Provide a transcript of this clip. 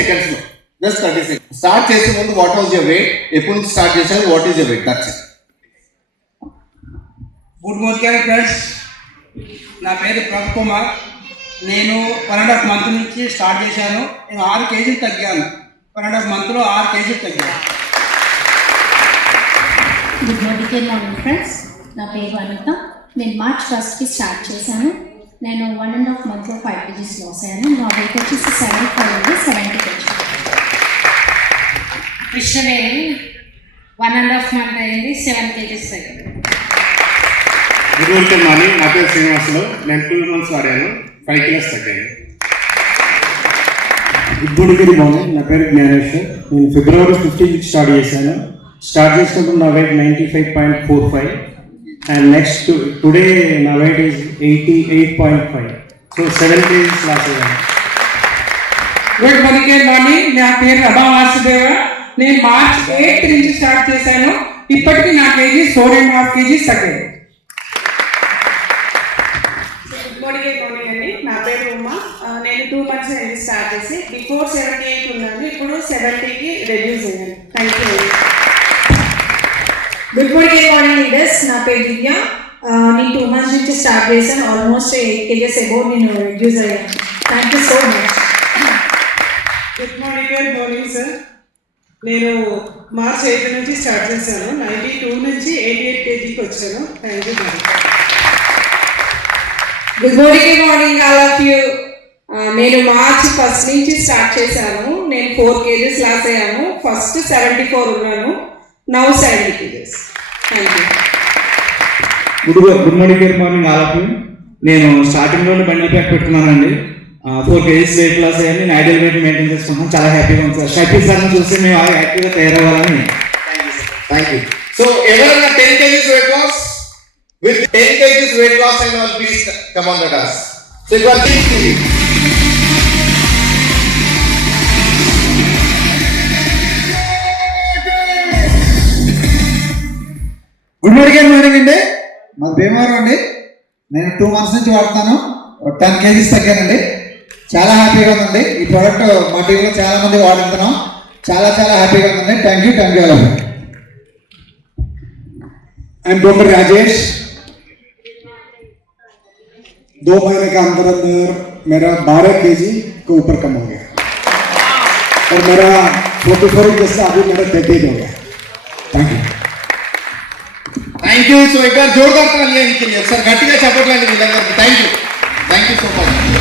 seconds లో, జస్ట్ 30 seconds. Start చేసే ముందు వాట్ వాజ్ యువర్ వెయిట్, ఎప్పటి నుంచి స్టార్ట్ చేశారు, what is your weight, that's it. Good morning friends, నా పేరు ప్రభు కుమార్. నేను 1.5 month నుంచి స్టార్ట్ చేశాను. నేను 6 kg తగ్గాను. 1.5 monthలో 6 kg తగ్గాను. గుడ్ మార్నింగ్ ఫ్రెండ్స్, నా పేరు అనిత. నేను March 1st స్టార్ట్ చేశాను. నేను 1.5 monthలో 5 kg లాస్ అయ్యాను. నా వెయిట్ వచ్చేసి 75 ఉంది, 70 kg. కృష్ణవేణి 1.5 month అయింది, 7 kg తగ్గింది. గుడ్ మార్నింగ్, నా పేరు శ్రీనివాసులు. నేను 2 months వాడాను, 5 kilos తగ్గాను. గుడ్ మార్నింగ్, నా పేరు జ్ఞానేశ్వర్. నేను February 15 స్టార్ట్ చేశాను. స్టార్ట్ చేసినప్పుడు నా వెయిట్ 95.45 అండ్ నెక్స్ట్ టుడే నా weight is 88.5. So 7 kgs loss అయ్యాను. గుడ్ మార్నింగ్, నా పేరు రమా వాసుదేవ. నేను March 8 నుంచి స్టార్ట్ చేశాను. ఇప్పటికీ నా కేజీ 4.5 kgs తగ్గాయి. గుడ్ మార్నింగ్ అండి, నా పేరు ఉమా. నేను 2 months అయింది స్టార్ట్ చేసి. బిఫోర్ 78 ఉన్నాను, ఇప్పుడు 70కి రెడ్యూస్ అయ్యాను. Thank you. Good morning leaders, నా పేరు దివ్య. నేను 2 months నుంచి స్టార్ట్ చేశాను. ఆల్మోస్ట్ 8 kgs అబౌవ్ నేను రెడ్యూస్ అయ్యాను. Thank you so much. Good morning sir. నేను March 8 నుంచి స్టార్ట్ చేశాను. 92 నుంచి 88 kgకి వచ్చాను. Thank you. Good morning all of you. నేను March 1st నుంచి స్టార్ట్ చేశాను. నేను 4 kgs లాస్ అయ్యాను. ఫస్ట్ 74 ఉన్నాను, నౌ 70 kgs. Thank you. Good morning all of you. నేను స్టార్టింగ్లోనే బండి ప్యాక్ పెట్టుకున్నానండి. 4 kgs వెయిట్ లాస్ అయ్యాను. నేను ఐడియల్ వెయిట్ మెయింటైన్ చేసుకుంటాను. చాలా హ్యాపీగా ఉంది సార్. షైపీ సార్ని చూసి మేము యాక్టివ్గా తయారవ్వాలని. Thank you. సో ఎవరైనా 10 kgs weight loss, with 10 kgs weight loss and all, please come on the task. So you are thinking. Good morning అండి, మాది భీమవరం అండి. నేను 2 months నుంచి వాడుతున్నాను. 10 kgs తగ్గానండి. చాలా హ్యాపీగా ఉందండి. ఈ ప్రోడక్ట్ మా టీంలో చాలా మంది వాడుతున్నాం. చాలా హ్యాపీగా ఉందండి. థ్యాంక్ యూ అలా. I'm Dr. Rajesh. 2 महीने के अंदर मेरा 12 kg के ऊपर कम हो गया और मेरा 44 जैसा अभी मेरा 38 हो गया. Thank you. Thank you. So ఇక్కడ జోరుదార్ తాళీలు ఇచ్చింది. ఒకసారి గట్టిగా చెప్పట్లేదు వీళ్ళందరికీ. Thank you so much.